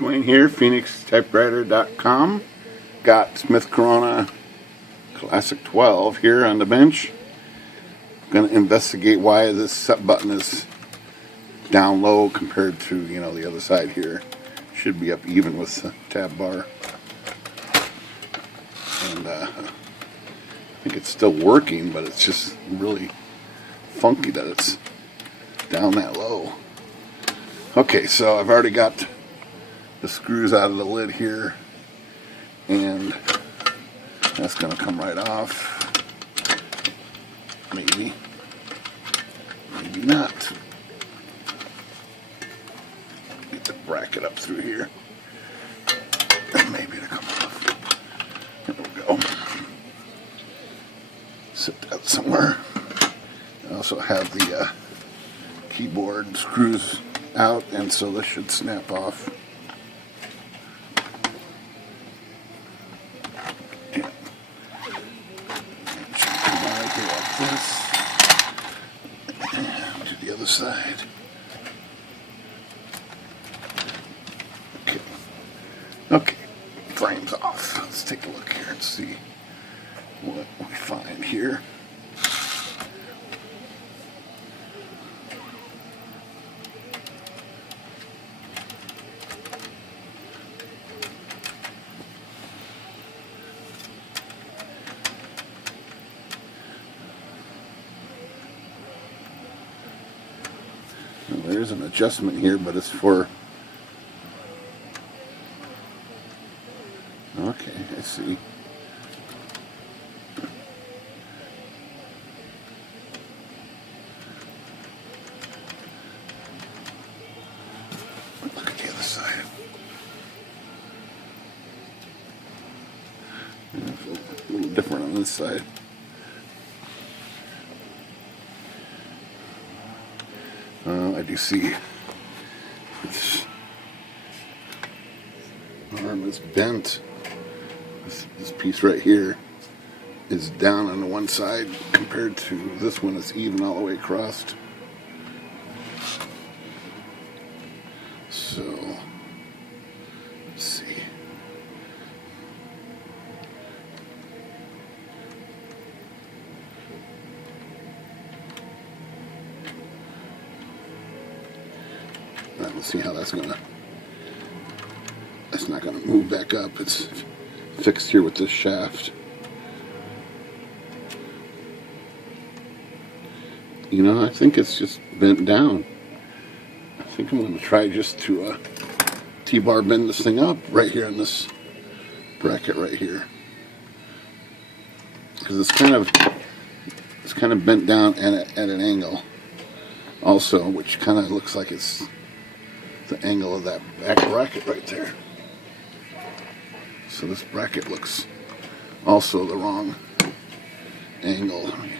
Dwayne here, PhoenixTypewriter.com. Got Smith Corona Classic 12 here on the bench. Going to investigate why this set button is down low compared to, the other side here. Should be up even with the tab bar. And I think it's still working, but it's just really funky that it's down that low. Okay, so I've already got the screws out of the lid here, and that's going to come right off. Maybe not. Get the bracket up through here, and maybe it'll come off. There we go. Set that somewhere. I also have the keyboard screws out, and so this should snap off. To the other side. Okay, frame's off. Let's take a look here and see what we find here. There's an adjustment here, but it's for... Okay, I see. Look at the other side. It's a little different on this side. I do see this arm is bent. This piece right here is down on the one side compared to this one. It's even all the way across. So let's see. Let's see how that's not gonna move back up. It's fixed here with this shaft. I think it's just bent down. I think I'm gonna try just to T-bar bend this thing up right here on this bracket right here, because it's kind of bent down at an angle also, which kind of looks like it's the angle of that back bracket right there. So this bracket looks also the wrong angle. Let me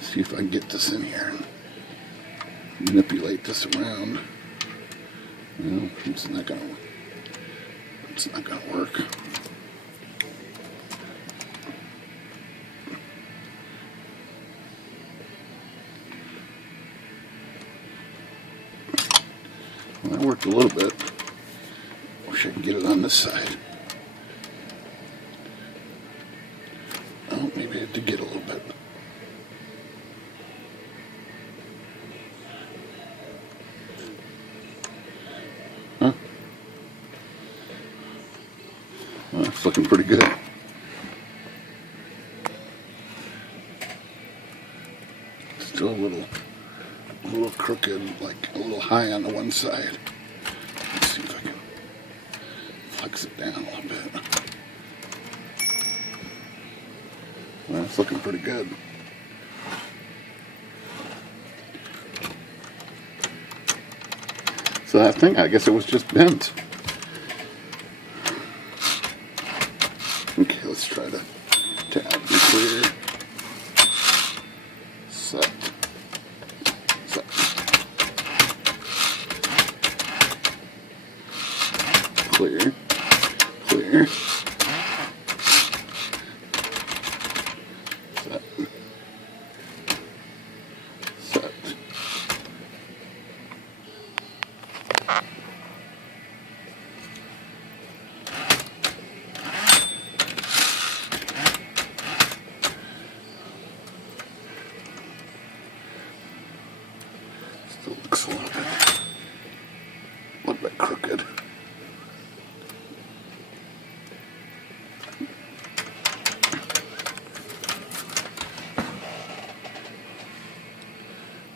see if I can get this in here and manipulate this around. No, it's not gonna work. Well, that worked a little bit. Wish I could get it on this side. Oh, maybe I did get a little bit. Huh? Well, it's looking pretty good. Still a little crooked, like a little high on the one side. Let's see if I can flex it down a little bit. Well, it's looking pretty good. So that thing, I guess it was just bent. Okay, let's try to tab and clear. Set. Clear. Set. Still looks a little bit crooked.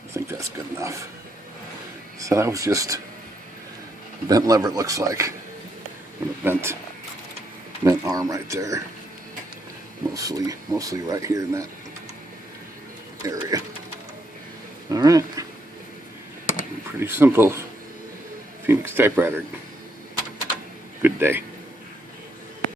I think that's good enough. So that was just a bent lever, it looks like. And a bent arm right there. Mostly right here in that area. Alright. Pretty simple Phoenix typewriter. Good day.